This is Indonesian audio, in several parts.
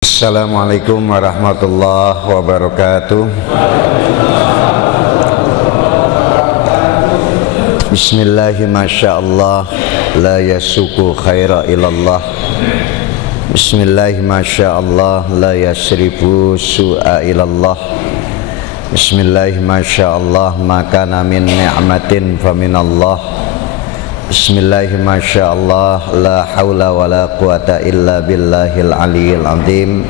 Assalamualaikum warahmatullahi wabarakatuh. Bismillahi masyaallah la yasuku khaira ilallah. Bismillahi masyaallah la yasrifu su'a ilallah. Bismillahi masyaallah ma kana min ni'matin faminallah. Bismillahi masyaallah la haula wa la quwata illa billahil aliyil azim.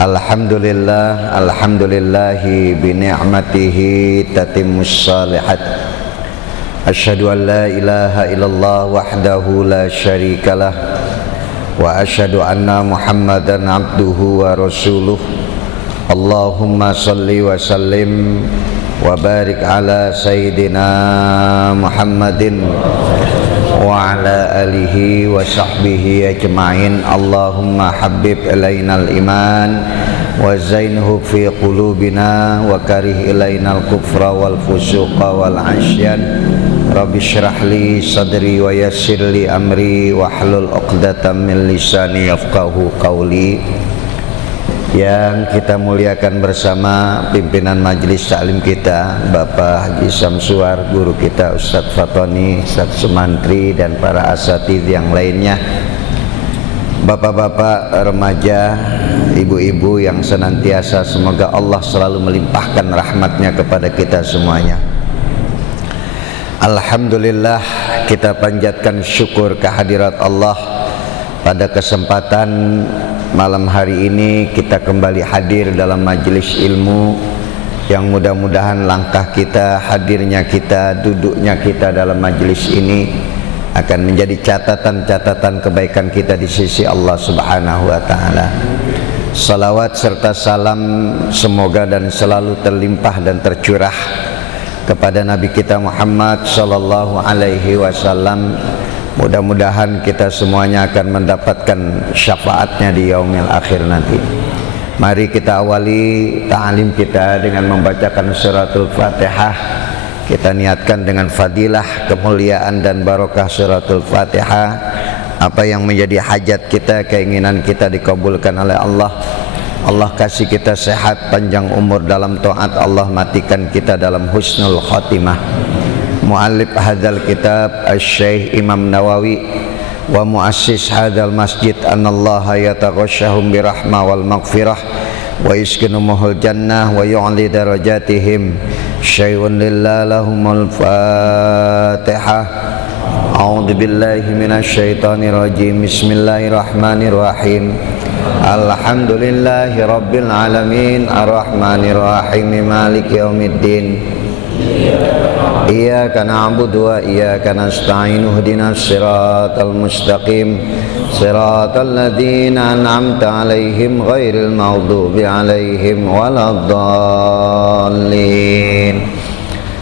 Alhamdulillah, alhamdulillahi bi ni'matihi tatimmus shalihat. Asyhadu an la ilaha illallah wahdahu la syarikalah wa asyhadu anna Muhammadan abduhu wa rasuluh. Allahumma salli wa sallim wa barik ala sayyidina Muhammadin wa ala alihi wa sahbihi ajma'in. Allahumma habib ilainal iman wa zainhu fi qulubina wa karih ilainal kufra wal fusuqa wal asyan. Rabbi syrah li sadri wa yassir li amri wa hlul uqdatam min lisani yafqahu qawli. Yang kita muliakan bersama pimpinan majelis taklim kita, Bapak Haji Samsuar, guru kita Ustadz Fatoni, Ustadz Sumantri, dan para asatidz yang lainnya, bapak-bapak, remaja, ibu-ibu yang senantiasa semoga Allah selalu melimpahkan rahmatnya kepada kita semuanya. Alhamdulillah, kita panjatkan syukur kehadirat Allah. Pada kesempatan malam hari ini kita kembali hadir dalam majelis ilmu yang mudah-mudahan langkah kita, hadirnya kita, duduknya kita dalam majelis ini akan menjadi catatan-catatan kebaikan kita di sisi Allah Subhanahu wa taala. Salawat serta salam semoga dan selalu terlimpah dan tercurah kepada Nabi kita Muhammad sallallahu alaihi wasallam. Mudah-mudahan kita semuanya akan mendapatkan syafaatnya di yaumil akhir nanti. Mari kita awali ta'lim kita dengan membacakan suratul Fatihah. Kita niatkan dengan fadilah, kemuliaan dan barokah suratul Fatihah. Apa yang menjadi hajat kita, keinginan kita dikabulkan oleh Allah. Allah kasih kita sehat, panjang umur dalam taat Allah, matikan kita dalam husnul khatimah. Muallif hadzal kitab Asy-Syaikh Imam Nawawi wa muassis hadzal masjid anallaha yataghashshahum birahmah wal maghfirah wa yuskinumuhul jannah wa yu'li darajatihim syai'un lillahumul fatihah. A'udzu billahi minasy syaithanir rajim. Bismillahirrahmanirrahim. Alhamdulillahi rabbil alamin arrahmanir rahim maliki yaumiddin. Iyyaka na'budu wa iyyaka nasta'in ihdinas siratal mustaqim siratal ladzina an'amta 'alaihim ghairil maghdubi 'alaihim waladdallin.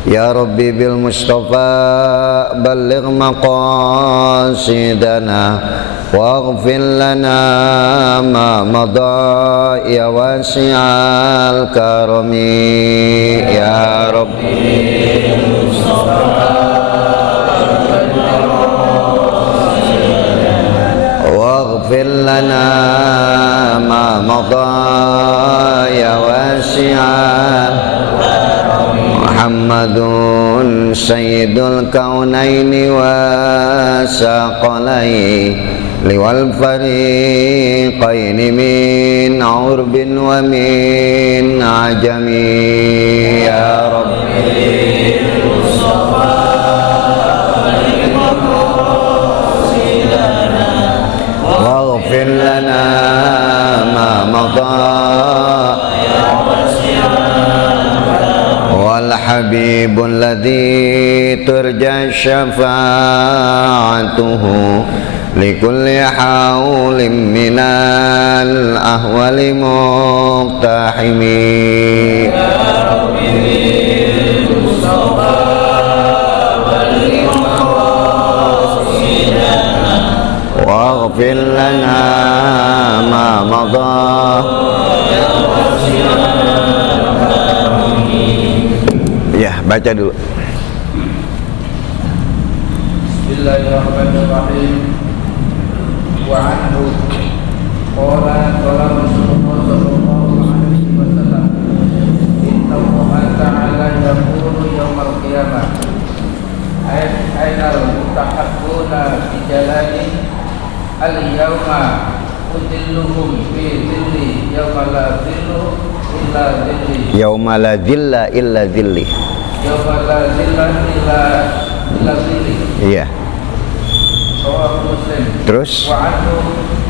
Ya Rabbi bil Mustafa balligh maqasidana waghfir lana ma madha ya wasi'al karami. Ya Rabbi bil Mustafa waghfir lana ma madha ya wasi'al. Muhammadun sayyidul kaunaini wa saqalaini liwal fariqaini min urbin wa min ajami. Ya Rabbi Mustafa waghfir lana ma madha الحبيب الذي ترجى شفاعته لكل حول من الأهوال مقتحم. يا ربي المصطفى بلغ مقاصدنا واغفر لنا ما مضى. Ya, baca dulu. Bismillahirrahmanirrahim. Wa anhu Qala Rasulullah sallallahu alaihi wasallam, inna Allah ta'ala yaqulu yawmal qiyamah, ainal mutahabbuna bi jalali al-yawma udilluhum fi dhilli yawma la dhillu illa dhilli, yauma la dhilla illa dhilli, yawma la dhilla illa dhilli. iya. Rawahu Muslim. Terus Wa anhu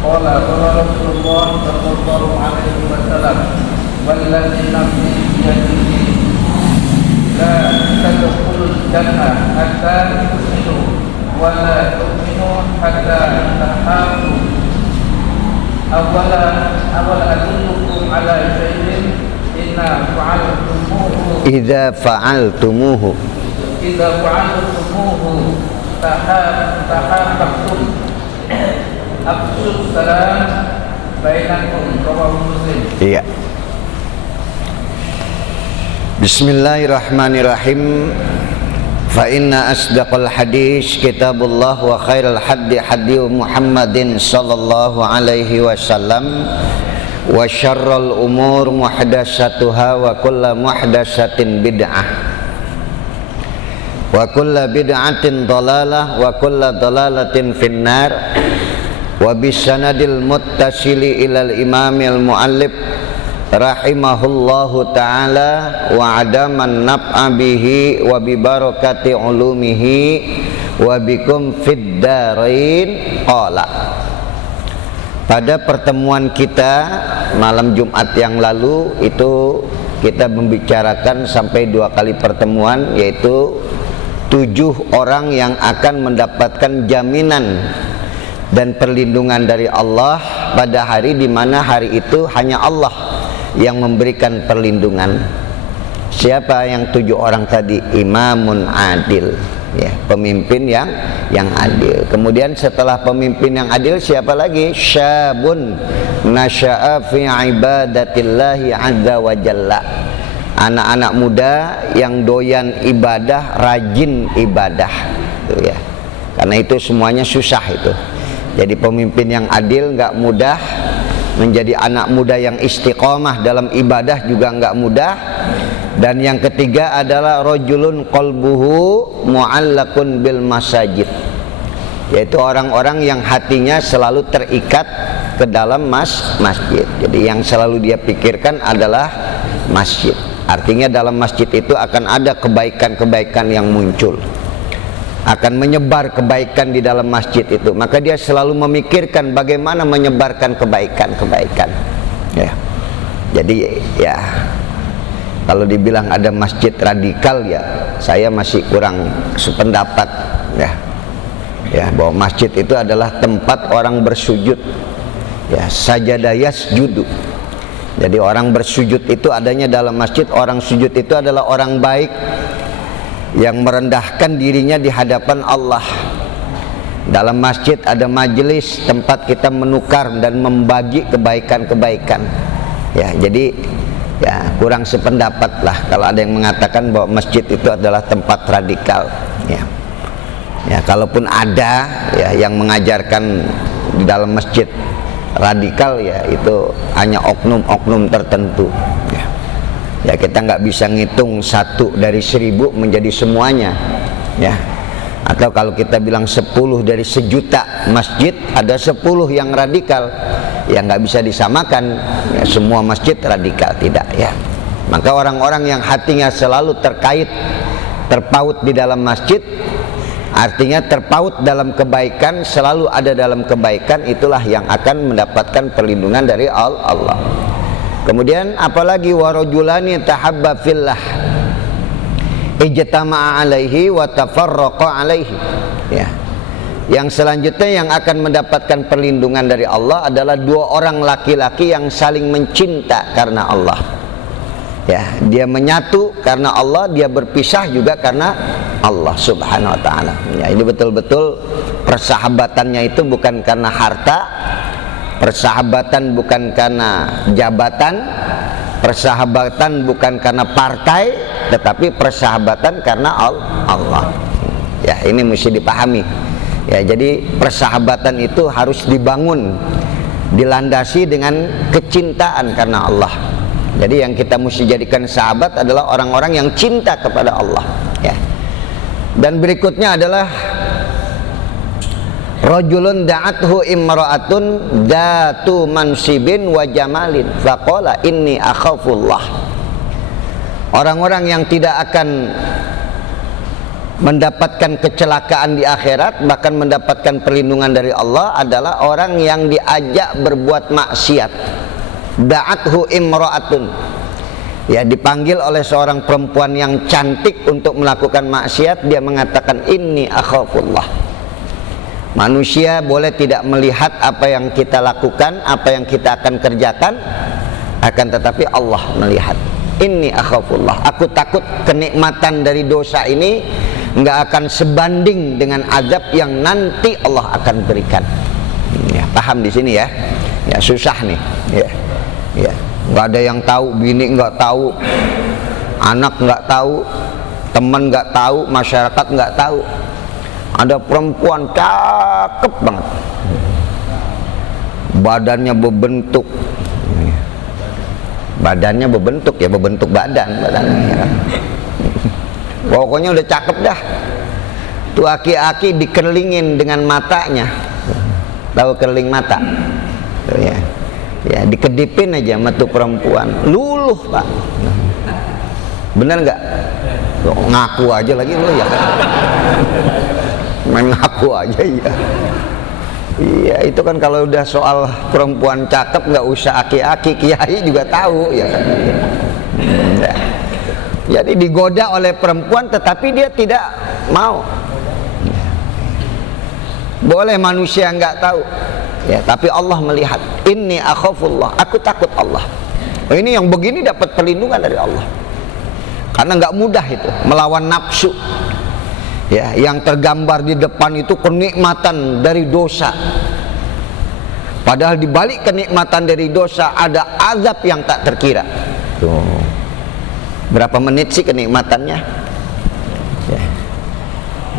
qala Rasulullah sallallahu alaihi wasallam, wallazi nafsi biyadihi la tadkhulul jannah hatta tu'minu wa la tu'minu hatta tahabu. Awala adullukum ala syai'in inna fa'altumuhu idza fa'altumuhu tahabbtum afsus salam bainakum. Rawahu Muslim. iya. Bismillahirrahmanirrahim. Fa inna asdaqal hadis kitabullah wa khairal hadi Muhammadin sallallahu alaihi wasallam wa syarrul umur muhdatsatuha wa kullu muhdatsatin bid'ah wa kullu bid'atin dhalalah wa kullu dhalalatin finnar wa bisanadil muttasili ilal imamil muallif rahimahullahu ta'ala wa adaman naf'a bihi wa bi barakati ulumihi wa bikum fid darain. Qala, pada pertemuan kita malam Jumat yang lalu itu kita membicarakan sampai 2 kali pertemuan, yaitu 7 orang yang akan mendapatkan jaminan dan perlindungan dari Allah pada hari di mana hari itu hanya Allah yang memberikan perlindungan. Siapa yang 7 orang tadi? Imamun adil, ya, pemimpin yang adil. Kemudian setelah pemimpin yang adil siapa lagi? Syabun nasya'a fi ibadatillahi azza wa jalla, anak-anak muda yang doyan ibadah, rajin ibadah, itu ya. Karena itu semuanya susah itu. Jadi pemimpin yang adil nggak mudah, menjadi anak muda yang istiqomah dalam ibadah juga enggak mudah. Dan yang ketiga adalah rajulun qalbuhu mu'allaqun bil masajid, yaitu orang-orang yang hatinya selalu terikat ke dalam masjid. Jadi yang selalu dia pikirkan adalah masjid. Artinya dalam masjid itu akan ada kebaikan-kebaikan yang muncul, akan menyebar kebaikan di dalam masjid itu. Maka dia selalu memikirkan bagaimana menyebarkan kebaikan-kebaikan, ya. Jadi ya, kalau dibilang ada masjid radikal, ya saya masih kurang sependapat, ya. Ya, bahwa masjid itu adalah tempat orang bersujud, ya, sajadah yasjudu. Jadi orang bersujud itu adanya dalam masjid. Orang sujud itu adalah orang baik yang merendahkan dirinya di hadapan Allah. Dalam masjid ada majelis tempat kita menukar dan membagi kebaikan-kebaikan. Ya, jadi ya kurang sependapat lah kalau ada yang mengatakan bahwa masjid itu adalah tempat radikal. Ya, ya kalaupun ada ya yang mengajarkan di dalam masjid radikal, ya itu hanya oknum-oknum tertentu. Ya. Ya kita nggak bisa ngitung 1 dari 1000 menjadi semuanya, ya. Atau kalau kita bilang 10 dari 1.000.000 masjid, ada 10 yang radikal, ya nggak bisa disamakan, ya, semua masjid radikal, tidak, ya. Maka orang-orang yang hatinya selalu terpaut di dalam masjid, artinya terpaut dalam kebaikan, selalu ada dalam kebaikan, itulah yang akan mendapatkan perlindungan dari Allah. Kemudian apalagi warajulani tahabba fillah ijtama'a alaihi wa tafarraqa alaihi, ya. Yang selanjutnya yang akan mendapatkan perlindungan dari Allah adalah 2 orang laki-laki yang saling mencinta karena Allah. Ya, dia menyatu karena Allah, dia berpisah juga karena Allah Subhanahu wa taala. Ya, ini betul-betul persahabatannya itu bukan karena harta, persahabatan bukan karena jabatan, persahabatan bukan karena partai, tetapi persahabatan karena Allah. Ya, ini mesti dipahami. Ya, jadi persahabatan itu harus dibangun dilandasi dengan kecintaan karena Allah. Jadi yang kita mesti jadikan sahabat adalah orang-orang yang cinta kepada Allah, ya. Dan berikutnya adalah rajulun da'athu imra'atun datu mansibin wa jamalin faqala inni akhafullah. Orang-orang yang tidak akan mendapatkan kecelakaan di akhirat, bahkan mendapatkan perlindungan dari Allah, adalah orang yang diajak berbuat maksiat. Da'athu imra'atun, ya, dipanggil oleh seorang perempuan yang cantik untuk melakukan maksiat, dia mengatakan inni akhafullah. Manusia boleh tidak melihat apa yang kita lakukan, apa yang kita akan kerjakan, akan tetapi Allah melihat. Inni akhafullah, aku takut kenikmatan dari dosa ini nggak akan sebanding dengan azab yang nanti Allah akan berikan. Ya, paham di sini ya? Ya, susah nih. Ya, ya. Nggak ada yang tahu, bini nggak tahu, anak nggak tahu, teman nggak tahu, masyarakat nggak tahu. Ada perempuan cakep banget, badannya berbentuk, ya, berbentuk badannya, ya. Pokoknya udah cakep dah. Tuh aki-aki dikerlingin dengan matanya, tahu kerling mata, tuh, ya. Ya, dikedipin aja sama tuh perempuan, luluh pak. Bener nggak? Ngaku aja lagi lo ya. Main ngaku aja ya. Iya, itu kan kalau udah soal perempuan cakep nggak usah aki-aki, kiai juga tahu ya kan. Ya. Jadi digoda oleh perempuan tetapi dia tidak mau. Boleh manusia nggak tahu, ya, tapi Allah melihat. Inni akhafullah, aku takut Allah. Oh, ini yang begini dapat perlindungan dari Allah. Karena nggak mudah itu melawan nafsu. Ya, yang tergambar di depan itu kenikmatan dari dosa. Padahal di balik kenikmatan dari dosa ada azab yang tak terkira. Tuh. Berapa menit sih kenikmatannya? Ya.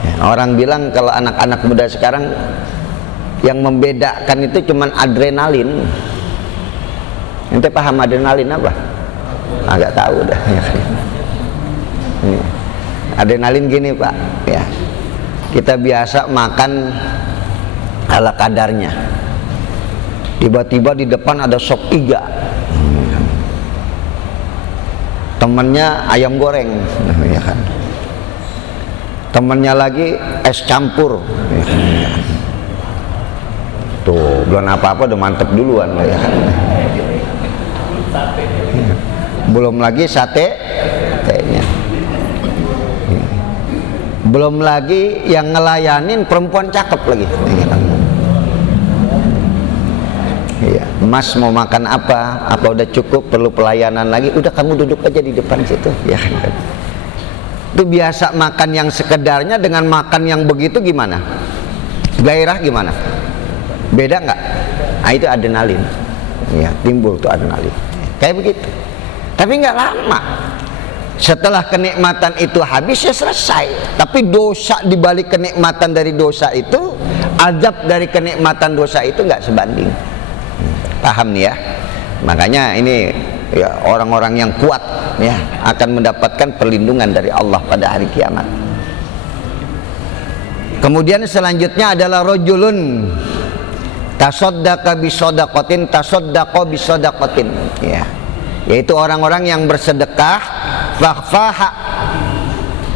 Ya, orang bilang kalau anak-anak muda sekarang yang membedakan itu cuman adrenalin. Ente paham adrenalin apa? Agak tahu dah. Ya. Adrenalin gini pak, ya, kita biasa makan ala kadarnya, tiba-tiba di depan ada sop iga, temennya ayam goreng, ya kan, temennya lagi es campur, ya kan? Tuh belum apa-apa udah mantep duluan, ya kan? Belum lagi sate kayaknya. Belum lagi yang ngelayanin perempuan cakep lagi. Iya, Mas mau makan apa? Apa udah cukup? Perlu pelayanan lagi? Udah kamu duduk aja di depan situ. Ya. Itu biasa makan yang sekedarnya dengan makan yang begitu gimana? Gairah gimana? Beda nggak? Nah, itu adrenalin. Ya, timbul tuh adrenalin. Kayak begitu. Tapi nggak lama. Setelah kenikmatan itu habis ya selesai. Tapi dosa dibalik kenikmatan dari dosa itu, azab dari kenikmatan dosa itu nggak sebanding. Paham nih ya? Makanya ini ya, orang-orang yang kuat ya akan mendapatkan perlindungan dari Allah pada hari kiamat. Kemudian selanjutnya adalah rajulun tasaddaqa bisadaqatin tasaddaqa bisadaqatin, ya. Yaitu orang-orang yang bersedekah, fakhfaha,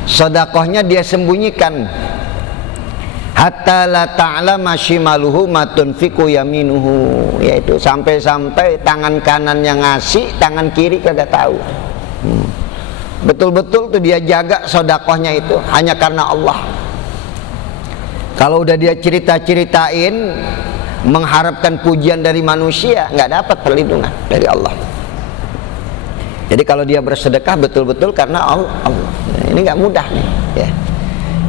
sedekahnya dia sembunyikan, hatta la ta'lama shimaluhu ma tunfiqu yaminuhu, yaitu sampai-sampai tangan kanan yang ngasih, tangan kiri kagak tahu. Betul-betul tuh dia jaga sedekahnya itu hanya karena Allah. Kalau udah dia cerita-ceritain mengharapkan pujian dari manusia, nggak dapat perlindungan dari Allah. Jadi kalau dia bersedekah betul-betul karena Allah. Ini nggak mudah nih, ya.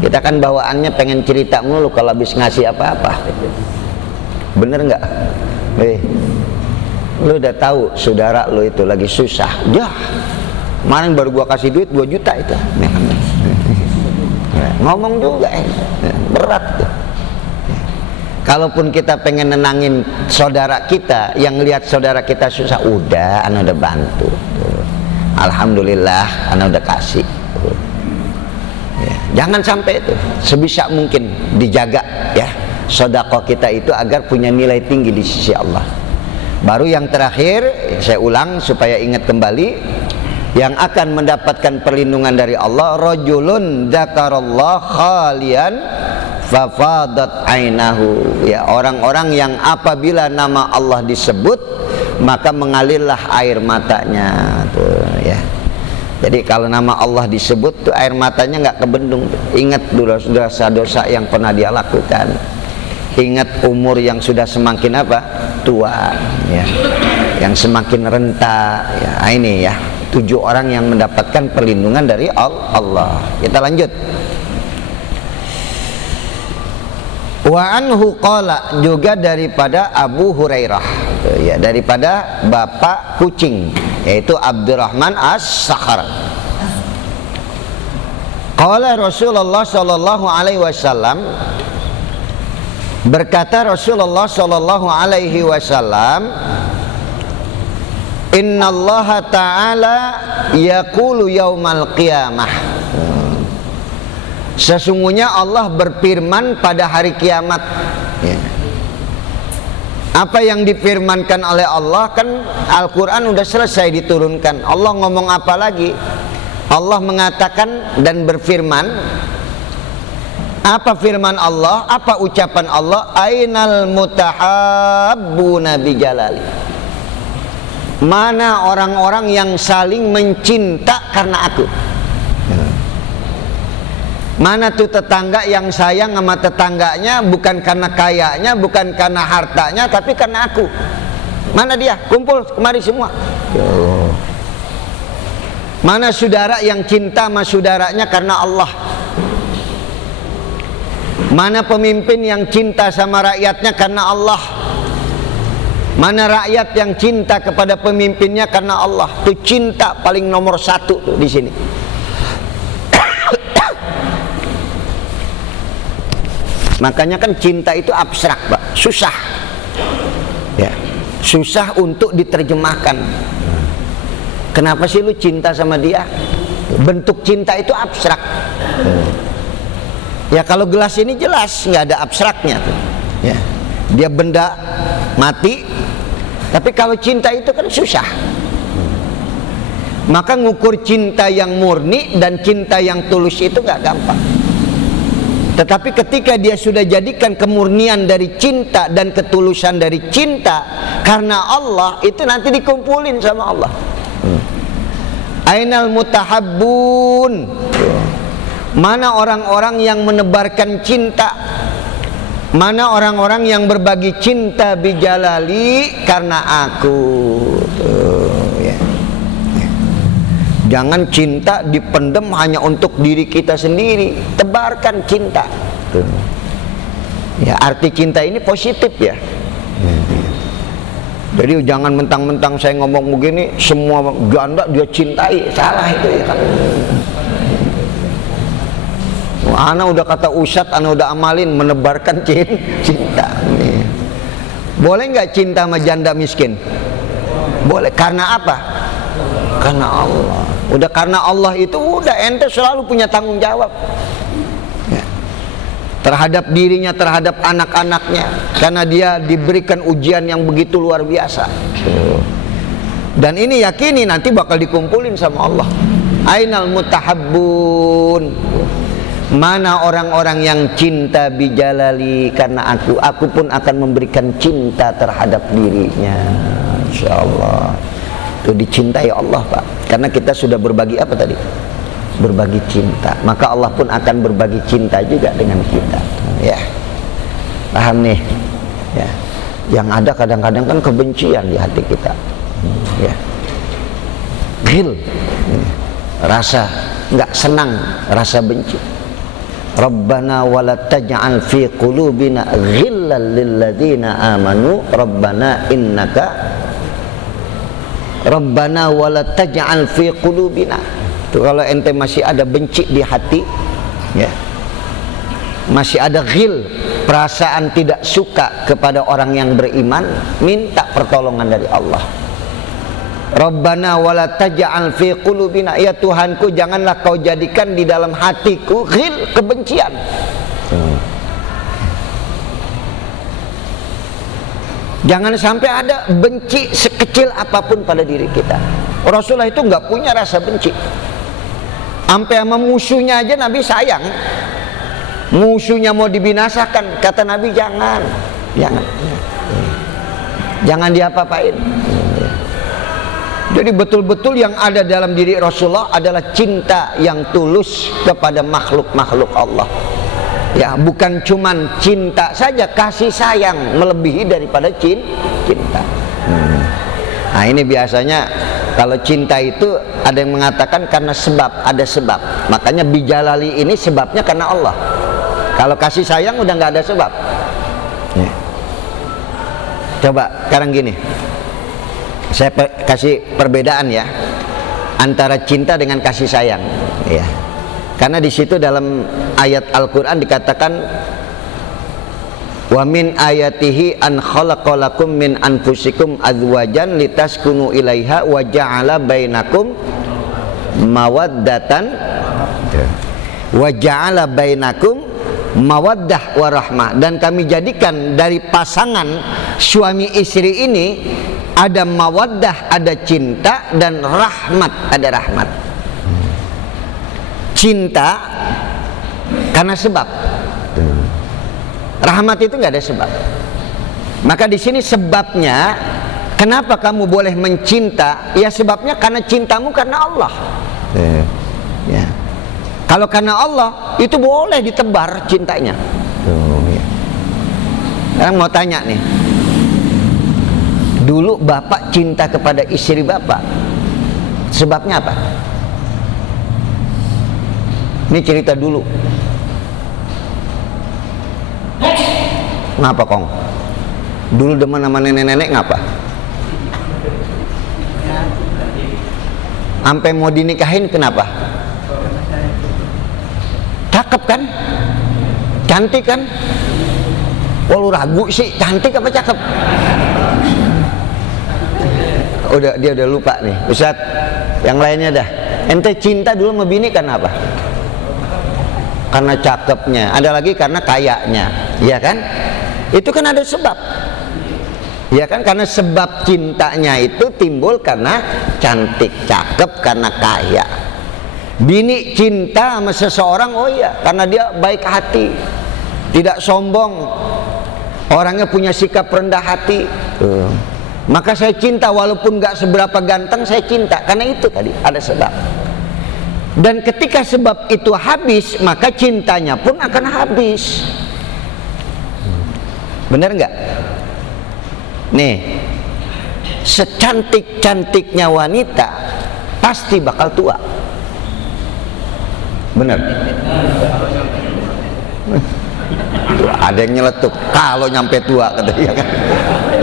Kita kan bawaannya pengen cerita mulu kalau habis ngasih apa-apa. Bener nggak? Lu udah tahu saudara lu itu lagi susah. Ya, kemarin baru gua kasih duit 2 juta itu. Ngomong juga berat tuh. Kalaupun kita pengen nenangin saudara kita yang lihat saudara kita susah, udah ana udah bantu. Alhamdulillah ana udah kasih. Ya, jangan sampai itu, sebisa mungkin dijaga ya sedekah kita itu agar punya nilai tinggi di sisi Allah. Baru yang terakhir saya ulang supaya ingat kembali, yang akan mendapatkan perlindungan dari Allah, rajulun dzakarallah khalian fafadat ainahu, ya, orang-orang yang apabila nama Allah disebut maka mengalirlah air matanya tuh ya. Jadi kalau nama Allah disebut tuh air matanya nggak kebendung. Ingat dosa-dosa yang pernah dia lakukan. Ingat umur yang sudah semakin apa? Tua ya. Yang semakin renta ya. Ini ya 7 orang yang mendapatkan perlindungan dari Allah. Kita lanjut. Wa anhu qala, juga daripada Abu Hurairah ya, daripada bapak kucing, yaitu Abdurrahman As-Sakhar. Qala Rasulullah sallallahu alaihi wasallam, berkata Rasulullah sallallahu alaihi wasallam, innallaha ta'ala yaqulu yaumal qiyamah, sesungguhnya Allah berfirman pada hari kiamat ya. Apa yang difirmankan oleh Allah, kan Al-Quran udah selesai diturunkan. Allah ngomong apa lagi? Allah mengatakan dan berfirman. Apa firman Allah? Apa ucapan Allah? Ainal mutahabbuna bijalali, mana orang-orang yang saling mencinta karena aku? Mana tuh tetangga yang sayang sama tetangganya bukan karena kayanya, bukan karena hartanya, tapi karena aku? Mana dia? Kumpul kemari semua. Mana saudara yang cinta sama saudaranya karena Allah? Mana pemimpin yang cinta sama rakyatnya karena Allah? Mana rakyat yang cinta kepada pemimpinnya karena Allah? Itu cinta paling nomor 1 tuh di sini. Makanya kan cinta itu abstrak, Pak, susah ya, susah untuk diterjemahkan. Kenapa sih lu cinta sama dia? Bentuk cinta itu abstrak ya. Kalau gelas ini jelas nggak ada abstraknya tuh ya, dia benda mati. Tapi kalau cinta itu kan susah. Maka ngukur cinta yang murni dan cinta yang tulus itu nggak gampang. Tetapi ketika dia sudah jadikan kemurnian dari cinta dan ketulusan dari cinta karena Allah, itu nanti dikumpulin sama Allah. Ainal mutahabbun, mana orang-orang yang menebarkan cinta, mana orang-orang yang berbagi cinta bijalali karena aku. Jangan cinta dipendam hanya untuk diri kita sendiri. Tebarkan cinta. Ya, arti cinta ini positif ya. Jadi jangan mentang-mentang saya ngomong begini semua janda dia cintai. Salah itu ya kan. Ana udah kata Ustadz, ana udah amalin menebarkan cinta. Boleh nggak cinta sama janda miskin? Boleh. Karena apa? Karena Allah. Udah karena Allah itu udah ente selalu punya tanggung jawab ya, terhadap dirinya, terhadap anak-anaknya, karena dia diberikan ujian yang begitu luar biasa. Dan ini yakini nanti bakal dikumpulin sama Allah. Ainal mutahabbun, mana orang-orang yang cinta bijalali karena aku pun akan memberikan cinta terhadap dirinya. Insyaallah. Itu dicintai Allah, Pak, karena kita sudah berbagi apa tadi? Berbagi cinta. Maka Allah pun akan berbagi cinta juga dengan kita ya. Paham nih ya. Yang ada kadang-kadang kan kebencian di hati kita ya, ghil, rasa nggak senang, rasa benci. Rabbana wala taj'al fi qulubina ghillan lil ladzina amanu rabbana innaka Rabbana wala taj'al fi qulubina. Itu kalau ente masih ada benci di hati ya, masih ada ghil, perasaan tidak suka kepada orang yang beriman, minta pertolongan dari Allah. Rabbana wala taj'al fi qulubina, ya Tuhanku janganlah kau jadikan di dalam hatiku ghil, kebencian. Jangan sampai ada benci sekecil apapun pada diri kita. Rasulullah itu nggak punya rasa benci. Sampai sama musuhnya aja Nabi sayang. Musuhnya mau dibinasakan, kata Nabi jangan diapa-apain. Jadi betul-betul yang ada dalam diri Rasulullah adalah cinta yang tulus kepada makhluk-makhluk Allah. Ya, bukan cuman cinta saja, kasih sayang melebihi daripada cinta. Nah, ini biasanya kalau cinta itu ada yang mengatakan karena sebab, ada sebab. Makanya bijalali ini sebabnya karena Allah. Kalau kasih sayang udah nggak ada sebab. Ya. Coba sekarang gini, saya kasih perbedaan ya antara cinta dengan kasih sayang. Ya. Karena di situ dalam ayat Al-Quran dikatakan, wa min ayatihi an khalaqalakum min anfusikum azwajan litaskunu ilaiha wa ja'ala bainakum mawaddatan wa ja'ala bainakum mawaddah warahmah, dan kami jadikan dari pasangan suami istri ini ada mawaddah, ada cinta, dan rahmat, ada rahmat. Cinta karena sebab, rahmat itu nggak ada sebab. Maka di sini sebabnya, kenapa kamu boleh mencinta? Ya sebabnya karena cintamu karena Allah. Ya. Kalau karena Allah itu boleh ditebar cintanya. Sekarang mau tanya nih, dulu bapak cinta kepada istri bapak, sebabnya apa? Ini cerita dulu. Ngapa Kong? Dulu demen sama nenek-nenek ngapa? Sampai mau dinikahin kenapa? Cakep kan? Cantik kan? Wah lu ragu sih, cantik apa cakep? Dia udah lupa nih. Ustadz, yang lainnya dah. Ente cinta dulu sama bini karena apa? Karena cakepnya. Ada lagi karena kayanya, ya kan? Itu kan ada sebab, ya kan? Karena sebab cintanya itu timbul karena cantik, cakep, karena kaya. Bini cinta sama seseorang, oh iya, karena dia baik hati, tidak sombong, orangnya punya sikap rendah hati. Maka saya cinta walaupun gak seberapa ganteng, saya cinta karena itu tadi ada sebab. Dan ketika sebab itu habis, maka cintanya pun akan habis. Benar nggak? Nih, secantik-cantiknya wanita pasti bakal tua. Benar? Ada yang nyeletuk, kalau nyampe tua kata dia kan.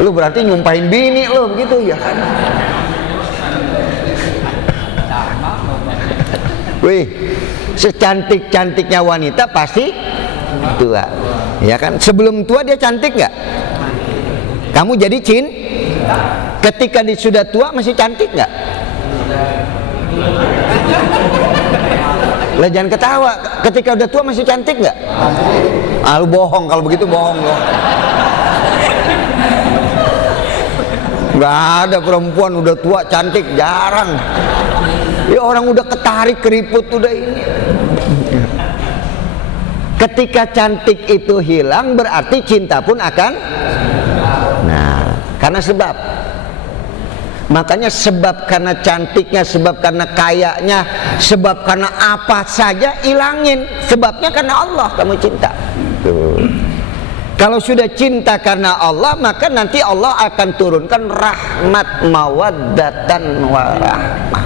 Lu berarti nyumpahin bini lu begitu ya kan? Wih, secantik-cantiknya wanita pasti tua, ya kan? Sebelum tua dia cantik nggak? Kamu jadi ketika dia sudah tua masih cantik nggak? Lah jangan ketawa, ketika udah tua masih cantik nggak? Ah lu bohong, kalau begitu bohong lo. Nggak ada perempuan udah tua cantik, jarang. Ya orang udah ketarik keriput udah ini. Ketika cantik itu hilang berarti cinta pun akan. Nah, karena sebab. Makanya sebab karena cantiknya, sebab karena kayanya, sebab karena apa saja ilangin. Sebabnya karena Allah kamu cinta. Tuh. Kalau sudah cinta karena Allah, maka nanti Allah akan turunkan rahmat, mawaddatan warahmah.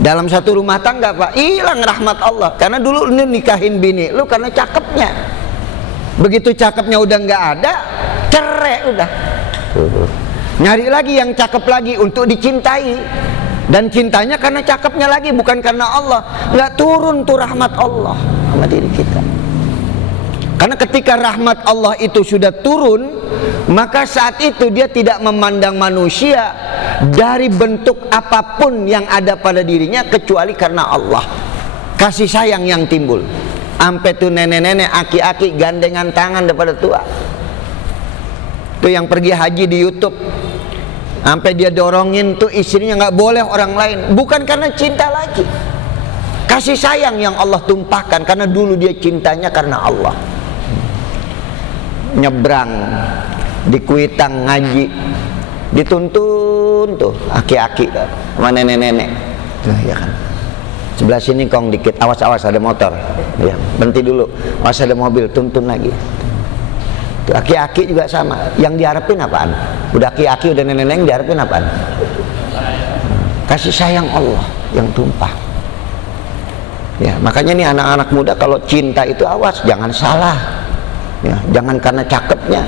Dalam satu rumah tangga Pak, hilang rahmat Allah. Karena dulu lu nikahin bini lu karena cakepnya. Begitu cakepnya udah nggak ada, cerai udah. Nyari lagi yang cakep lagi untuk dicintai. Dan cintanya karena cakepnya lagi, bukan karena Allah. Nggak turun tuh rahmat Allah sama diri kita. Karena ketika rahmat Allah itu sudah turun, maka saat itu dia tidak memandang manusia dari bentuk apapun yang ada pada dirinya kecuali karena Allah. Kasih sayang yang timbul. Sampai tuh nenek-nenek, aki-aki gandengan tangan daripada tua. Itu yang pergi haji di YouTube, sampai dia dorongin tuh istrinya nggak boleh orang lain, bukan karena cinta lagi, kasih sayang yang Allah tumpahkan, karena dulu dia cintanya karena Allah. Nyebrang di Kuitang ngaji, dituntun tuh aki-aki sama nenek-nenek, ya kan. Sebelah sini kong dikit, awas-awas ada motor, ya, berhenti dulu, awas ada mobil, tuntun lagi. Tuh, aki-aki juga sama. Yang diharapin apaan? Udah aki-aki, udah nenek-nenek, diharapin apaan? Kasih sayang Allah yang tumpah. Ya, makanya nih anak-anak muda kalau cinta itu awas, jangan salah. Ya, jangan karena cakepnya.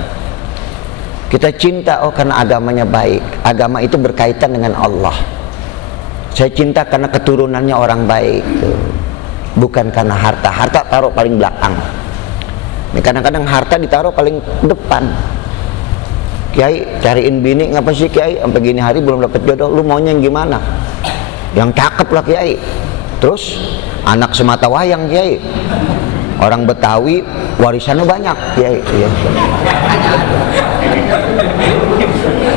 Kita cinta karena agamanya baik. Agama itu berkaitan dengan Allah. Saya cinta karena keturunannya orang baik, bukan karena harta. Harta taruh paling belakang. Kadang-kadang harta ditaruh paling depan. Kiai cariin bini, ngapa sih Kiai sampai gini hari belum dapat jodoh? Lu maunya yang gimana? Yang cakep lah Kiai. Terus anak semata wayang Kiai. Orang Betawi warisannya banyak Kiai. Ya.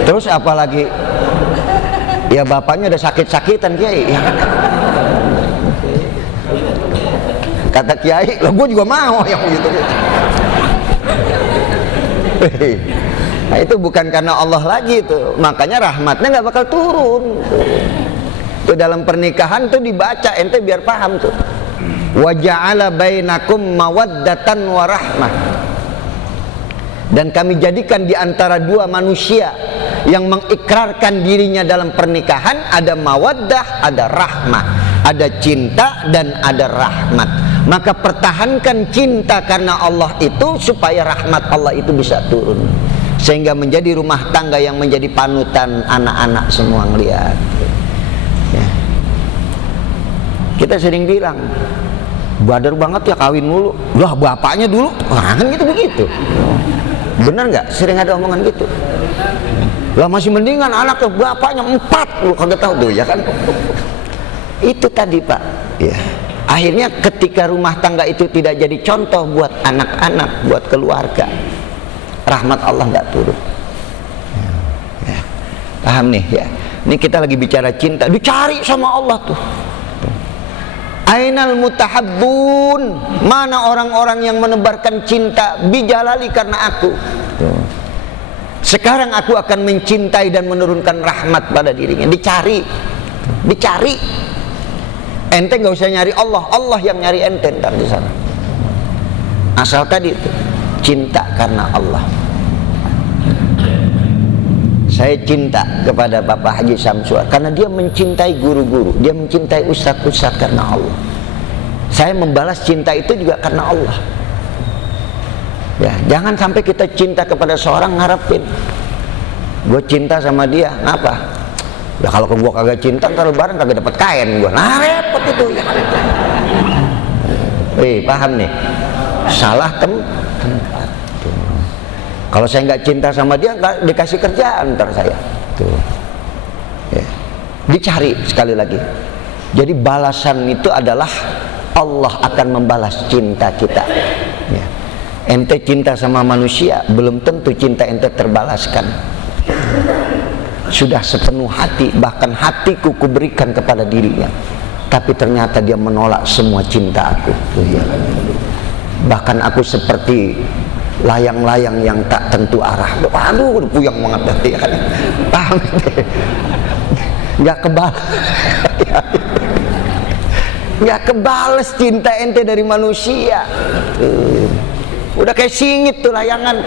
Terus apalagi? Ya bapaknya udah sakit-sakitan Kiai. Ya. Kata Kiai, lah gue juga mau yang begitu. Nah itu bukan karena Allah lagi tuh, makanya rahmatnya nggak bakal turun. Tuh dalam pernikahan tuh dibaca, ente biar paham tuh. Wa ja'ala bainakum mawaddatan wa rahmah. Dan kami jadikan di antara dua manusia yang mengikrarkan dirinya dalam pernikahan ada mawaddah, ada rahmah, ada cinta dan ada rahmat. Maka pertahankan cinta karena Allah itu supaya rahmat Allah itu bisa turun, sehingga menjadi rumah tangga yang menjadi panutan anak-anak semua ngeliat. Ya. Kita sering bilang, badar banget ya kawin mulu. Lah bapaknya dulu, kan gitu begitu. Benar nggak? Sering ada omongan gitu. Lah masih mendingan anaknya bapaknya 4, lu kagak tahu tuh ya kan? Itu tadi Pak. Ya. Akhirnya ketika rumah tangga itu tidak jadi contoh buat anak-anak, buat keluarga, rahmat Allah nggak turun. Ya. Paham nih ya? Ini kita lagi bicara cinta, dicari sama Allah tuh. Ainal mutahabbun, mana orang-orang yang menebarkan cinta bijalali karena aku. Sekarang aku akan mencintai dan menurunkan rahmat pada dirinya. Dicari, dicari. Ente nggak usah nyari Allah, Allah yang nyari ente ntar di sana. Asal tadi itu cinta karena Allah. Saya cinta kepada Bapak Haji Samsuar karena dia mencintai guru-guru, dia mencintai ustadz-ustadz karena Allah. Saya membalas cinta itu juga karena Allah. Ya, jangan sampai kita cinta kepada seorang ngarepin gue cinta sama dia, ngapa? Ya kalau gue kagak cinta, kalau bareng kagak dapat kain gue, nah repot itu ya. Paham nih? Salah tempat. Kalau saya nggak cinta sama dia, nggak dikasih kerjaan ntar saya. Tuh. Ya. Dicari sekali lagi. Jadi balasan itu adalah Allah akan membalas cinta kita. Ya. Ente cinta sama manusia, belum tentu cinta ente terbalaskan. Sudah sepenuh hati, bahkan hatiku kuberikan kepada dirinya, tapi ternyata dia menolak semua cinta aku. Tuh, ya. Bahkan aku seperti layang-layang yang tak tentu arah. Aduh, udah puyeng banget dah, ya kan? Paham? Nggak kebales, nggak kebales cinta ente dari manusia. Udah kayak singit tuh layangan,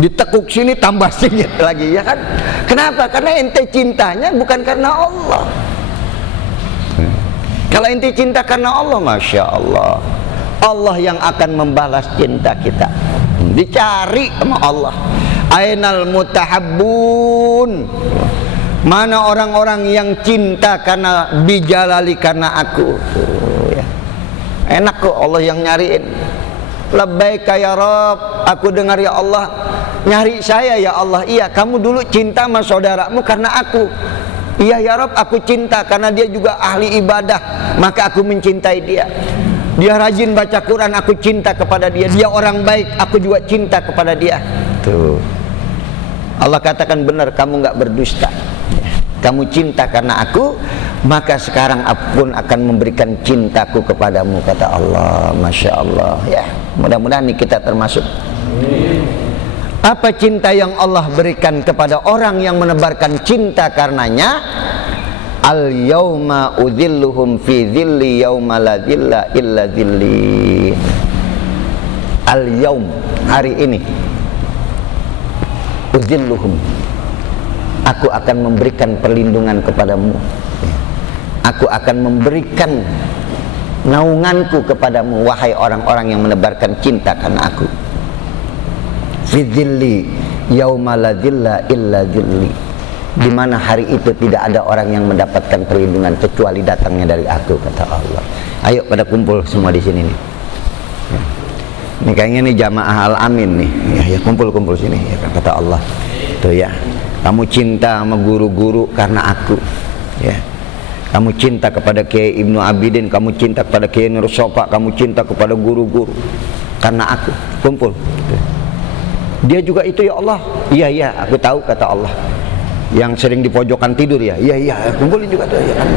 ditekuk sini tambah singit lagi, ya kan? Kenapa? Karena ente cintanya bukan karena Allah. Kalau ente cinta karena Allah, masya Allah, Allah yang akan membalas cinta kita. Dicari sama Allah. Ainal mutahabbun, Mana orang-orang yang cinta karena bijalali, karena aku. Ya. Enak kok Allah yang nyariin. Labbaika ya Rabb, aku dengar ya Allah. Nyari saya ya Allah. Iya, kamu dulu cinta sama saudaramu karena aku. Iya ya Rabb, aku cinta karena dia juga ahli ibadah, maka aku mencintai dia. Dia rajin baca Quran, aku cinta kepada dia. Dia orang baik, aku juga cinta kepada dia. Tuh. Allah katakan benar, kamu nggak berdusta. Kamu cinta karena aku, maka sekarang aku pun akan memberikan cintaku kepadamu, kata Allah. Masya Allah. Ya, mudah-mudahan kita termasuk. Apa cinta yang Allah berikan kepada orang yang menebarkan cinta karenanya? Al yauma udzilluhum fi dzilli yauma la dzilla illa dzilli. Al yaum, hari ini, udzilluhum, aku akan memberikan perlindungan kepadamu. Aku akan memberikan naunganku kepadamu, wahai orang-orang yang menebarkan cinta karena aku. Fi dzilli yauma la dzilla illa dzilli, di mana hari itu tidak ada orang yang mendapatkan perlindungan kecuali datangnya dari aku, kata Allah. Ayo pada kumpul semua di sini nih. Ini kayaknya nih jamaah Al-Amin nih. Ya kumpul-kumpul sini ya, kata Allah. Tuh ya. Kamu cinta sama guru-guru karena aku. Ya. Kamu cinta kepada Kiai Ibnu Abidin, kamu cinta kepada Kiai Nur Sofa, kamu cinta kepada guru-guru karena aku. Kumpul. Tuh. Dia juga itu ya Allah. Iya iya, aku tahu, kata Allah. Yang sering di pojokan tidur ya. Iya iya, kumpulin juga tuh ya kan.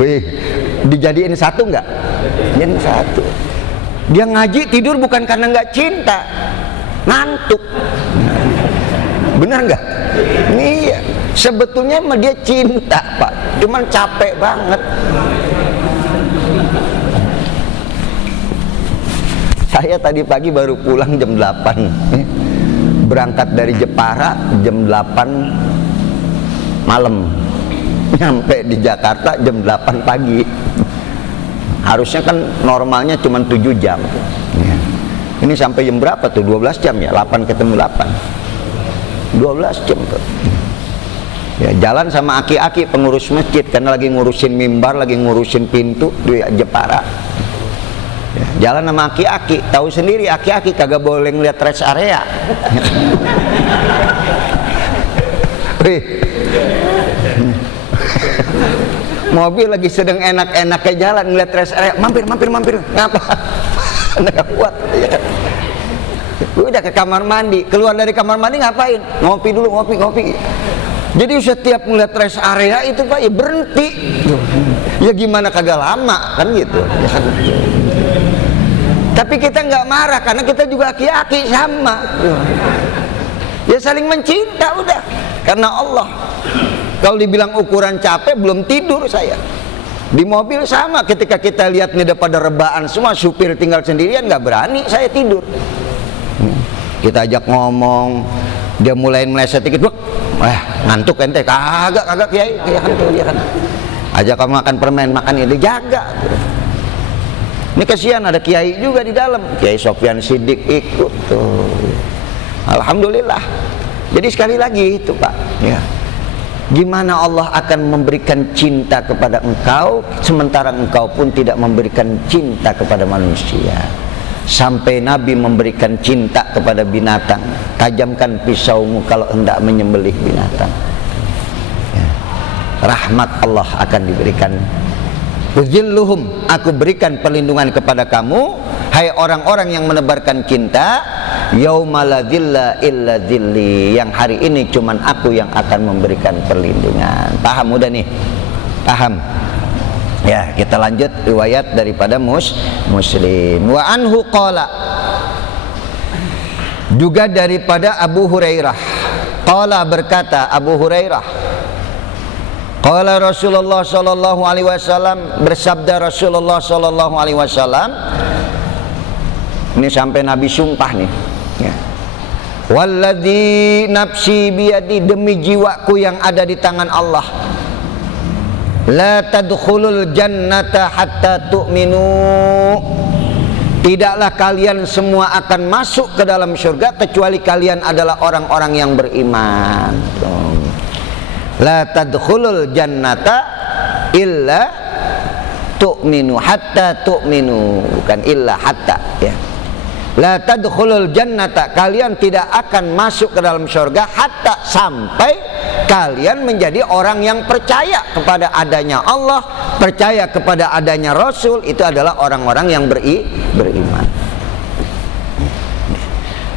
Wih, dijadiin satu enggak? Jadi satu. Dia ngaji tidur bukan karena enggak cinta, ngantuk. Benar enggak? Iya. Sebetulnya mah dia cinta, Pak. Cuman capek banget. Saya tadi pagi baru pulang jam 8. Berangkat dari Jepara jam 8 malam. Nyampe di Jakarta jam 8 pagi. Harusnya kan normalnya cuma 7 jam. Ini sampai jam berapa tuh? 12 jam ya? 8 ketemu 8. 12 jam tuh. Ya, jalan sama aki-aki pengurus masjid karena lagi ngurusin mimbar, lagi ngurusin pintu di Jepara. Ya, jalan sama aki-aki, tahu sendiri aki-aki kagak boleh ngeliat rest area. Mobil lagi sedang enak-enaknya jalan ngeliat rest area, mampir. Ngapa? Nggak kuat. Ya kan? Udah ke kamar mandi, keluar dari kamar mandi ngapain? Ngopi dulu, ngopi. Jadi setiap ngeliat rest area itu Pak ya berhenti. Ya gimana kagak lama kan gitu. Ya kan? Tapi kita nggak marah karena kita juga aki-aki sama. Ya saling mencinta udah. Karena Allah. Kalau dibilang ukuran capek belum tidur saya. Di mobil sama, ketika kita lihat nih udah pada rebaan semua, supir tinggal sendirian nggak berani saya tidur. Kita ajak ngomong, dia mulai meleset dikit, ngantuk ente, kagak Kiai, ya kan. Ajak kamu makan permen, makan ini jaga. Ini kasihan ada kiai juga di dalam, Kiai Sofyan Siddiq ikut tuh. Alhamdulillah. Jadi sekali lagi itu Pak, ya. Gimana Allah akan memberikan cinta kepada engkau sementara engkau pun tidak memberikan cinta kepada manusia. Sampai Nabi memberikan cinta kepada binatang. Tajamkan pisaumu kalau hendak menyembelih binatang. Ya. Rahmat Allah akan diberikan. Uzilluhum, aku berikan perlindungan kepada kamu, hai orang-orang yang menebarkan cinta. Yauma la dzilla illa dzilli, yang hari ini cuman aku yang akan memberikan perlindungan. Paham udah nih? Paham? Ya, kita lanjut riwayat daripada Muslim. Wa anhu qala, juga daripada Abu Hurairah. Qala, berkata Abu Hurairah, qala Rasulullah sallallahu alaihi wasallam, bersabda Rasulullah sallallahu alaihi wasallam. Ini sampai Nabi sumpah nih. Ya. Walladzi nafsi biyadi, demi jiwaku yang ada di tangan Allah, la tadkhulul jannata hatta tu'minu, Tidaklah kalian semua akan masuk ke dalam surga kecuali kalian adalah orang-orang yang beriman. La tadkhulul jannata illa tu'minu hatta tu'minu, bukan illa hatta ya. La tadkhulul jannata, kalian tidak akan masuk ke dalam surga hatta, sampai kalian menjadi orang yang percaya kepada adanya Allah, percaya kepada adanya Rasul. Itu adalah orang-orang yang beriman.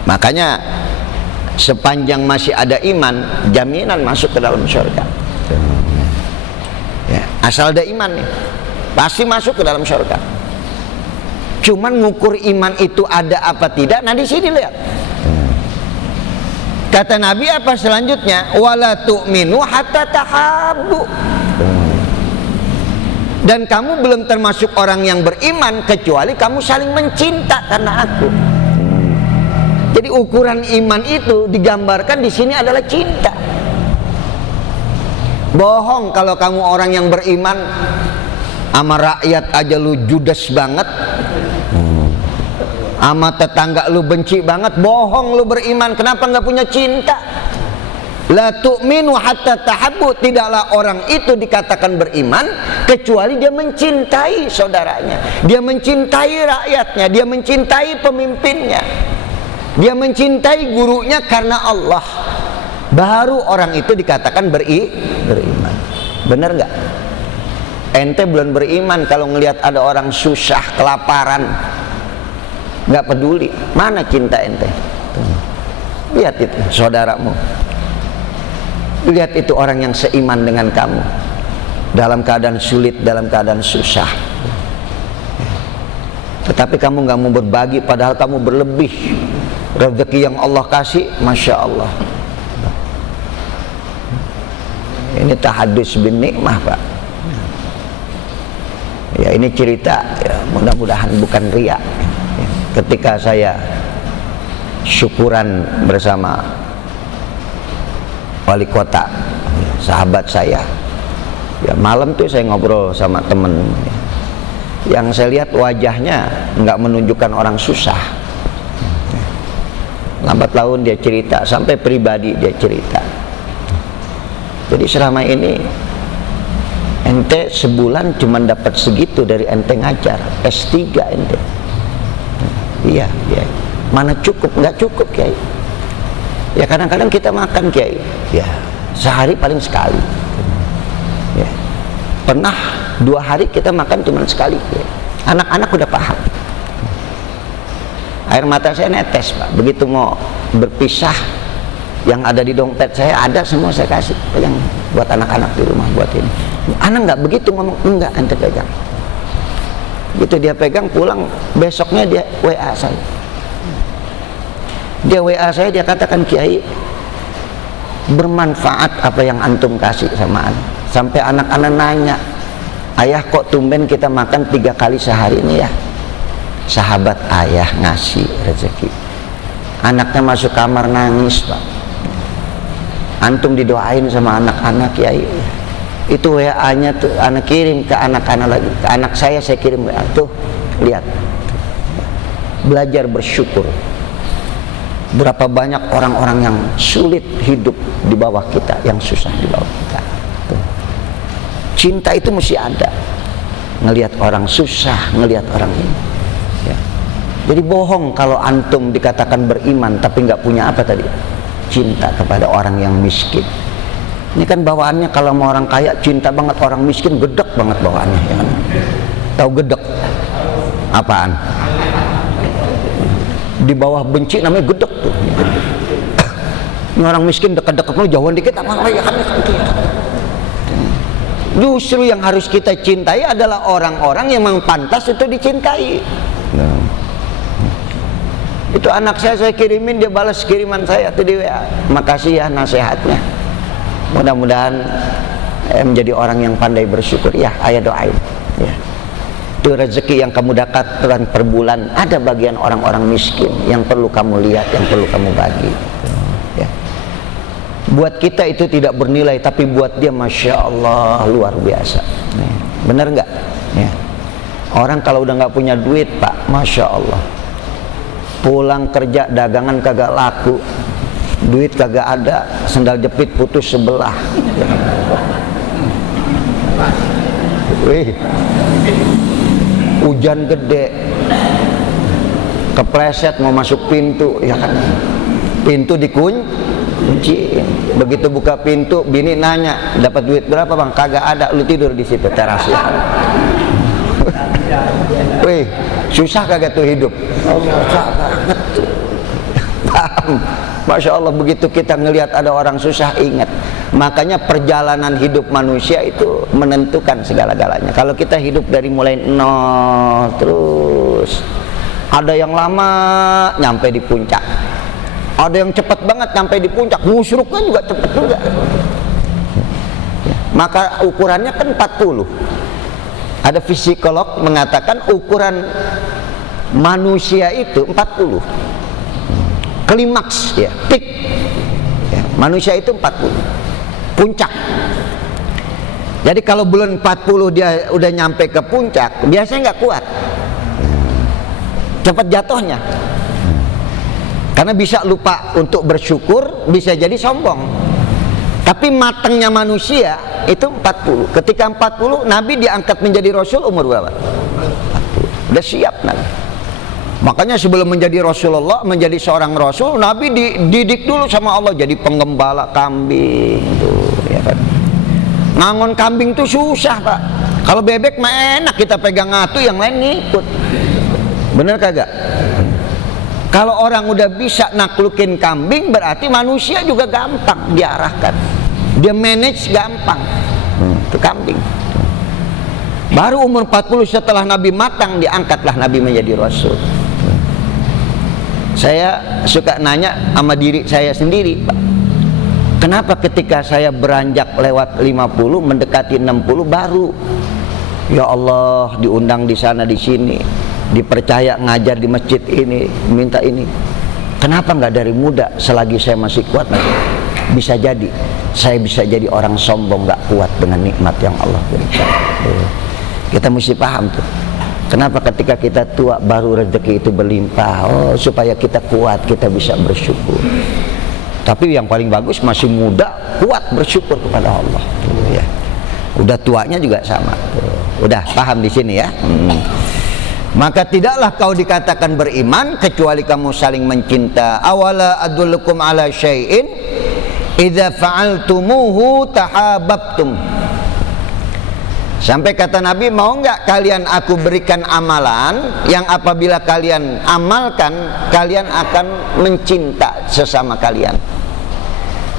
Makanya sepanjang masih ada iman, jaminan masuk ke dalam surga ya. Asal ada iman nih, pasti masuk ke dalam surga. Cuman ngukur iman itu ada apa tidak, nah di sini lihat. Kata Nabi apa selanjutnya? Wala tu'minu hatta tahabbu. Dan kamu belum termasuk orang yang beriman kecuali kamu saling mencinta karena aku. Jadi ukuran iman itu digambarkan di sini adalah cinta. Bohong kalau kamu orang yang beriman, sama rakyat aja lu judes banget, sama tetangga lu benci banget. Bohong lu beriman, kenapa nggak punya cinta? La tu'minu hatta tahabbu, tidaklah orang itu dikatakan beriman kecuali dia mencintai saudaranya, dia mencintai rakyatnya, dia mencintai pemimpinnya, dia mencintai gurunya karena Allah. Baru orang itu dikatakan beriman. Benar nggak? Ente belum beriman kalau ngelihat ada orang susah, kelaparan, nggak peduli. Mana cinta ente? Lihat itu saudaramu, lihat itu orang yang seiman dengan kamu, dalam keadaan sulit, dalam keadaan susah, tetapi kamu nggak mau berbagi, padahal kamu berlebih. Rezeki yang Allah kasih, Masya Allah. Ini tahadus bin nikmah, Pak. Ya, ini cerita ya, mudah-mudahan bukan riya. Ketika saya syukuran bersama wali kota, sahabat saya, ya malam tuh saya ngobrol sama temen, yang saya lihat wajahnya nggak menunjukkan orang susah. Lambat laun dia cerita, sampai pribadi dia cerita. Jadi selama ini ente sebulan cuma dapat segitu dari ente ngajar S3 ente. Iya, ya. Mana cukup? Nggak cukup, Kiai. Ya kadang-kadang kita makan, Kiai. Ya, sehari paling sekali. Ya. Pernah 2 hari kita makan cuma sekali, Kiai. Anak-anak udah paham. Air mata saya netes, Pak. Begitu mau berpisah, yang ada di dompet saya ada semua saya kasih. Pegang buat anak-anak di rumah, buat ini. Anak nggak begitu ngomong, enggak, ente pegang. Gitu dia pegang, pulang besoknya dia WA saya. Dia WA saya, dia katakan, Kiai, bermanfaat apa yang antum kasih sama anak. Sampai anak-anak nanya, ayah kok tumben kita makan 3 kali sehari ini ya? Sahabat ayah ngasih rezeki. Anaknya masuk kamar nangis, Pak. Antum didoain sama anak-anak, Kiai. Itu WA-nya tuh anak kirim ke anak-anak lagi, ke anak saya kirim WA. Tuh lihat, belajar bersyukur. Berapa banyak orang-orang yang sulit hidup di bawah kita, yang susah di bawah kita. Tuh. Cinta itu mesti ada. Ngelihat orang susah, ngelihat orang ini ya. Jadi bohong kalau antum dikatakan beriman tapi nggak punya apa tadi? Cinta kepada orang yang miskin. Ini kan bawaannya kalau mau orang kaya cinta banget, orang miskin gedek banget bawaannya ya. Tahu gedek? Apaan? Di bawah benci namanya gedek tuh. Ini orang miskin deket-deket lu jauhan dikit apa ya kan? Justru yang harus kita cintai adalah orang-orang yang memang pantas itu dicintai. Itu anak saya kirimin, dia balas kiriman saya tuh di WA. Makasih ya nasihatnya. Mudah-mudahan menjadi orang yang pandai bersyukur. Ya, ayah doain. Ya. Itu rezeki yang kamu dapatkan per bulan, ada bagian orang-orang miskin yang perlu kamu lihat, yang perlu kamu bagi. Ya. Buat kita itu tidak bernilai, tapi buat dia Masya Allah luar biasa. Ya. Benar nggak? Ya. Orang kalau udah nggak punya duit, Pak, Masya Allah, pulang kerja dagangan kagak laku, duit kagak ada, sendal jepit putus sebelah. Wih, hujan gede, kepleset mau masuk pintu, ya kan? Pintu dikunci. Begitu buka pintu, bini nanya, dapat duit berapa bang? Kagak ada, lu tidur di situ teras. Ya. Wih, susah kagak tuh hidup? Susah banget. Paham? Masya Allah, begitu kita ngelihat ada orang susah, ingat. Makanya perjalanan hidup manusia itu menentukan segala-galanya. Kalau kita hidup dari mulai nol terus, ada yang lama nyampe di puncak, ada yang cepat banget nyampe di puncak, musyruknya juga cepat juga. Maka ukurannya kan 40. Ada psikolog mengatakan ukuran manusia itu 40. Klimaks ya, peak. Ya, manusia itu 40. Puncak. Jadi kalau bulan 40 dia udah nyampe ke puncak, biasanya nggak kuat. Cepat jatuhnya. Karena bisa lupa untuk bersyukur, bisa jadi sombong. Tapi matangnya manusia itu 40. Ketika 40, Nabi diangkat menjadi Rasul umur berapa? 40. Udah siap Nabi. Makanya sebelum menjadi Rasulullah, menjadi seorang Rasul, Nabi dididik dulu sama Allah jadi penggembala kambing tuh, ya kan. Ngangon kambing tuh susah, Pak. Kalau bebek mah enak, kita pegang ngatu, yang lain ngikut. Bener kagak? Kalau orang udah bisa naklukin kambing, berarti manusia juga gampang diarahkan. Dia manage gampang. Itu kambing. Baru umur 40 setelah Nabi matang, diangkatlah Nabi menjadi Rasul. Saya suka nanya sama diri saya sendiri, Pak. Kenapa ketika saya beranjak lewat 50, mendekati 60 baru, ya Allah, diundang di sana di sini, dipercaya ngajar di masjid ini, minta ini. Kenapa nggak dari muda? Selagi saya masih kuat, bisa jadi saya bisa jadi orang sombong, nggak kuat dengan nikmat yang Allah berikan. Kita mesti paham tuh. Kenapa ketika kita tua baru rezeki itu berlimpah? Oh, supaya kita kuat, kita bisa bersyukur. Tapi yang paling bagus masih muda, kuat bersyukur kepada Allah. Ya. Udah tuanya juga sama. Udah paham di sini ya. Maka tidaklah kau dikatakan beriman kecuali kamu saling mencinta. Awala adullukum ala syai'in idza fa'altumuhu tahabbtum. Sampai kata Nabi, mau enggak kalian aku berikan amalan yang apabila kalian amalkan, kalian akan mencinta sesama kalian.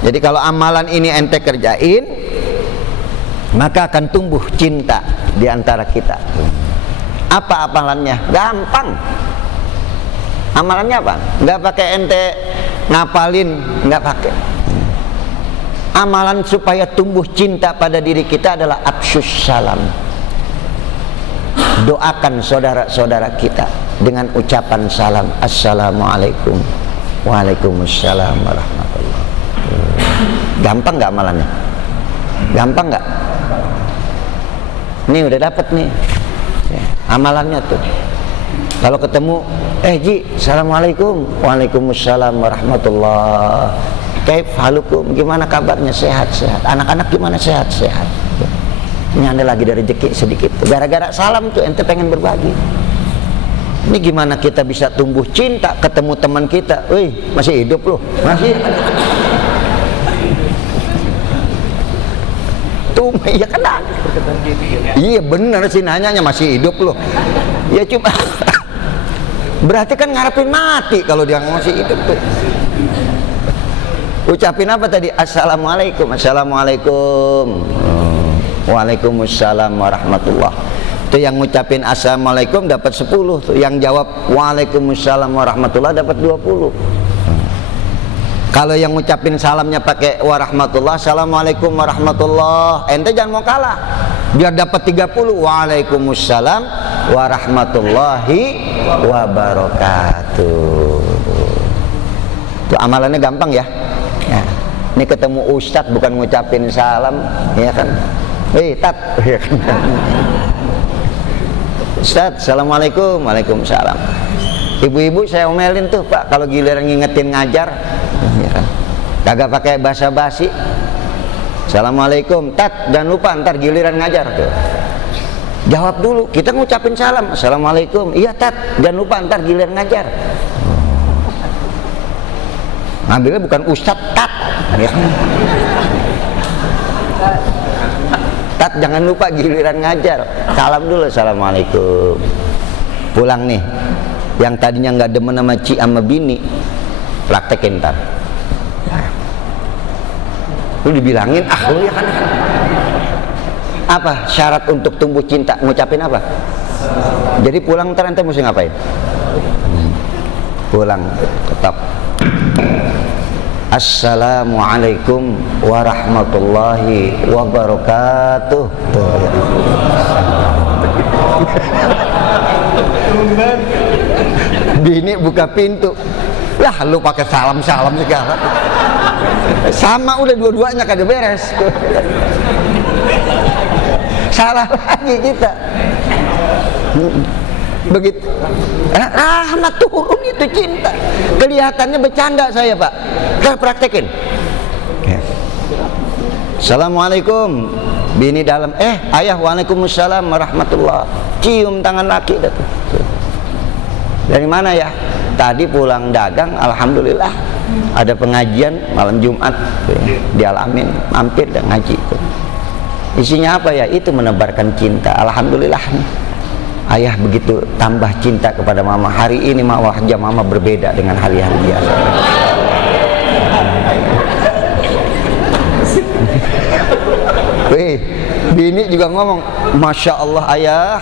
Jadi kalau amalan ini ente kerjain, maka akan tumbuh cinta di antara kita. Apa amalannya? Gampang. Amalannya apa? Nggak pakai ente ngapalin, nggak pakai. Amalan supaya tumbuh cinta pada diri kita adalah afsyus salam. Doakan saudara-saudara kita dengan ucapan salam. Assalamualaikum. Waalaikumsalam warahmatullahi. Gampang nggak amalannya? Gampang nggak? Nih udah dapet nih amalannya tuh. Kalau ketemu, Ji, assalamualaikum. Waalaikumsalam warahmatullahi. Kaif halukum, gimana kabarnya? Sehat-sehat. Anak-anak gimana? Sehat-sehat. Ini anda lagi ada rezeki sedikit. Gara-gara salam tuh ente pengen berbagi. Ini gimana kita bisa tumbuh cinta? Ketemu teman kita, wih masih hidup loh, masih. Tuh, iya kan? Iya bener sih nanyanya masih hidup loh. Ya cuma berarti kan ngarepin mati kalau dia masih hidup tuh. Ucapin apa tadi? Assalamualaikum. Assalamualaikum. Waalaikumsalam warahmatullah. Itu yang ngucapin assalamualaikum dapat 10 tuh. Yang jawab waalaikumsalam warahmatullah dapat 20. Kalau yang ngucapin salamnya pakai warahmatullah, assalamualaikum warahmatullah, ente jangan mau kalah. Biar dapat 30. Waalaikumsalam warahmatullahi wabarakatuh. Itu amalannya gampang ya. Ya. Ini ketemu ustadz bukan ngucapin salam, ya kan? Tat, ya kan? Ustaz, assalamualaikum. Waalaikumsalam. Ibu-ibu saya omelin tuh Pak, kalau giliran ngingetin ngajar kagak pakai basa-basi. Assalamualaikum, tat, jangan lupa ntar giliran ngajar tuh. Jawab dulu, kita ngucapin salam. Assalamualaikum, iya tat, jangan lupa ntar giliran ngajar. Ngambilnya bukan ustadz, tat ya. Tat, jangan lupa giliran ngajar. Salam dulu, assalamualaikum. Pulang nih, yang tadinya nggak demen sama Ci sama bini, praktekin ntar. Lu dibilangin, lu ya kan. Apa syarat untuk tumbuh cinta? Ngucapin apa? Jadi pulang ntar ente mesti ngapain? Pulang tetap Assalamualaikum warahmatullahi wabarakatuh. Bini buka pintu, lah lu pakai salam-salam segala. Sama udah dua-duanya kada beres. Salah lagi kita. Begitu rahmat turun itu cinta. Kelihatannya bercanda saya Pak, kita praktekin. Assalamualaikum, bini dalam, ayah waalaikumsalam warahmatullah. Cium tangan laki dah. Dari mana ya? Tadi pulang dagang, alhamdulillah ada pengajian malam Jumat di Al-Amin, mampir dan ngaji. Isinya apa ya? Itu menebarkan cinta. Alhamdulillah ayah begitu tambah cinta kepada mama. Hari ini wajah mama berbeda dengan hari-hari biasa. Bini juga ngomong, Masya Allah ayah,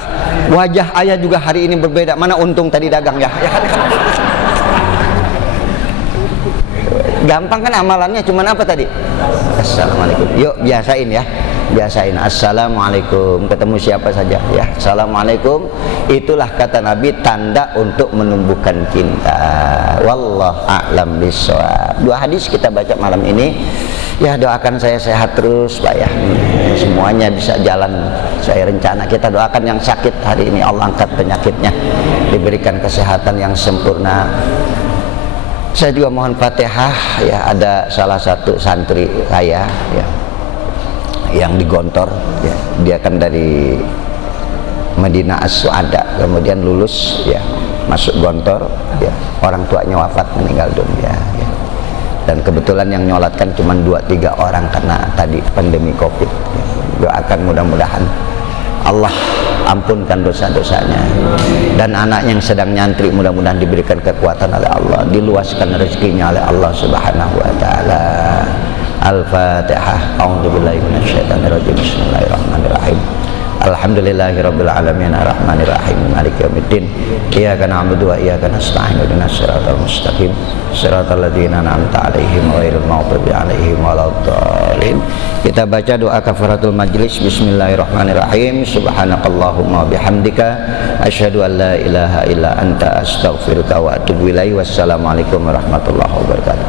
wajah ayah juga hari ini berbeda. Mana untung tadi dagang ya. Gampang kan amalannya, cuman apa tadi? Assalamualaikum. Yuk biasain ya, biasain. Assalamualaikum, ketemu siapa saja ya, assalamualaikum. Itulah kata Nabi tanda untuk menumbuhkan cinta. Wallahu a'lam bishawab. Dua hadis kita baca malam ini. Ya, doakan saya sehat terus Pak ya, semuanya bisa jalan. Saya rencana kita doakan yang sakit hari ini Allah angkat penyakitnya, diberikan kesehatan yang sempurna. Saya juga mohon Fatihah ya, ada salah satu santri saya ya yang di Gontor ya, dia kan dari Madinah As-Suada, kemudian lulus ya, masuk Gontor ya, orang tuanya wafat meninggal dunia ya. Dan kebetulan yang nyolatkan cuma 2-3 orang karena tadi pandemi Covid ya. Doakan mudah-mudahan Allah ampunkan dosa-dosanya, dan anak yang sedang nyantri mudah-mudahan diberikan kekuatan oleh Allah, diluaskan rezekinya oleh Allah Subhanahu wa taala. Al-Fatihah. A'udzubillahi minasyaitonirrajim. Bismillahirrahmanirrahim. Alhamdulillahirabbil alamin arrahmanir rahim maliki yaumiddin. Iyyaka na'budu wa iyyaka nasta'in ihdinas siratal mustaqim siratal ladzina an'amta 'alaihim ghairil maghdubi 'alaihim waladdallin. Kita baca doa kafaratul majlis. Bismillahirrahmanirrahim. Subhanakallahumma bihamdika asyhadu an la ilaha illa anta astaghfiruka wa atubu ilaik. Wassalamualaikum warahmatullahi wabarakatuh.